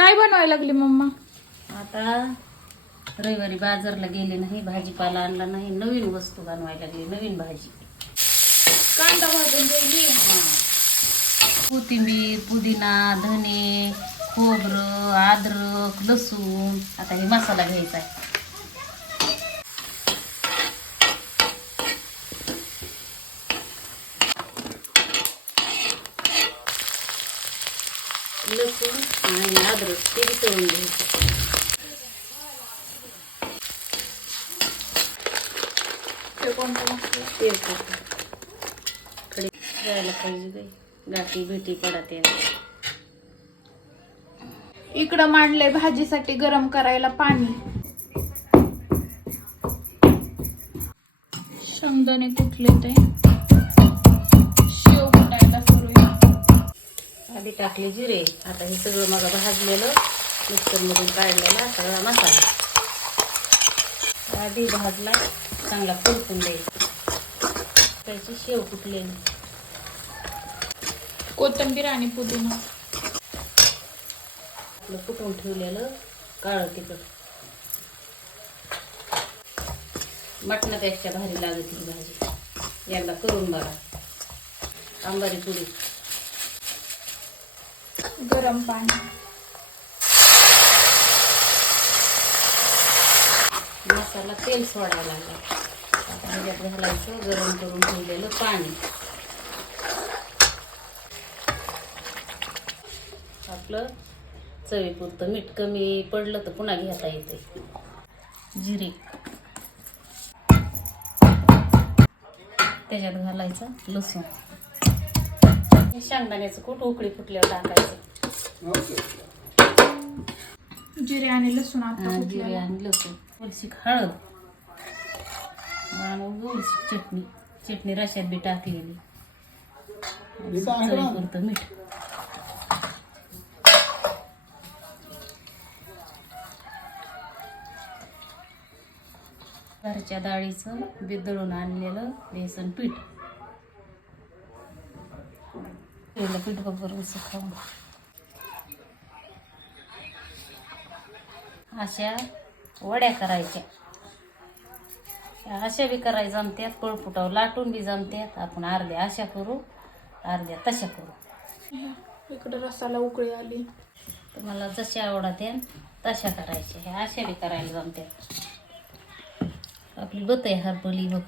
काय बनवायला लागली मम्मा? आता रविवारी बाजारला गेले नाही भाजीपाला आणला नाही नवीन वस्तू बनवायला लागली नवीन भाजी. कांदा भाजून द्यायली कोथिंबीर पुदिना धने खोबरं अद्रक लसूण आता हे मसाला घ्यायचा आहे. लसूण आणि अद्रक ते तळून घ्यायचं. तेल कडे जायला पाहिजे गाठी भेटी इकडं मांडलंय भाजीसाठी गरम करायला पाणी. शेंगदाणे कुठले ते? आधी टाकले जिरे. आता हे सगळं मग भाजलेलं मिक्सरमधून काढलेला सगळा मसाला. आधी भाजला चांगला फुलकून द्यायचा. त्याची शेव कुठलेली? कोथिंबीर आणि पुदिना. आपलं कुटून ठेवलेलं? काळं तिखट. मटणापेक्षा भारी लागत ही भाजी. एकदा करून बघा. आंबारी पुडी गरम पाणी. मसाला तेल सोडायला लागला. आता ह्याच्यात घालायचं गरम करून ठेवलेलं पाणी. आपलं चवीपुरतं मीठ कमी पडलं तर पुन्हा घेता येते. जिरे. त्याच्यात घालायचं लसूण. शेंगदाण्याचं कूट उकळी फुटल्यावर टाकायचं. जिरे आणि लसूण आता जिरे. आणि लसूण. थोडीशी हळद. आणि थोडीशी चटणी. चटणी रशात बी टाकलेली. आणि चवीपुरतं मीठ. घरच्या डाळीचं बिदळून आणलेलं बेसन पीठ. पहिलं पीठ बरोबर खाऊन. अशा वड्या करायच्या. अशा बी करायला जमत्यात पळपुटावर लाटून बी जमत्यात. आपण अर्ध्या अशा करू अर्ध्या तशा करू. इकडं रसाला उकळी आली. तुम्हाला जशा आवडत्या तशा करायच्या. ह्या अशा बी करायला जमत्यात. आपली बत आहे हरपली बघ.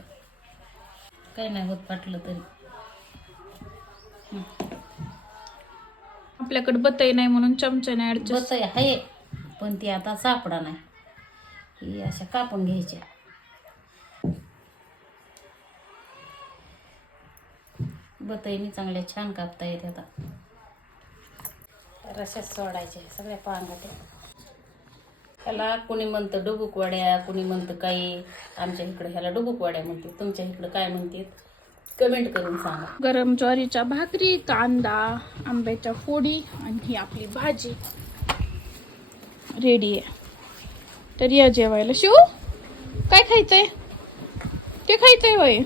काही नाही होत पाटलं तरी. आपल्याकडे बतई नाही म्हणून चमच्याने ऍडजस्ट बत आहे पण ती आता सापडा नाही. ही अशा कापून घ्यायच्या. बतईनी चांगल्या छान कापता येते आता. रशात सोडायच्या सगळ्या पांगाट्या ह्याला कुणी म्हणतं डुबुकवाड्या कुणी म्हणतं काही. आमच्या इकडं ह्याला डुबुकवाड्या म्हणते तुमच्या इकडं काय म्हणते कमेंट करून सांगा. गरम ज्वारीच्या भाकरी कांदा आंब्याच्या फोडी आणि ही आपली भाजी. रेडी आहे. तर या जेवायला. शिव काय खायचंय? ते खायचंय वय.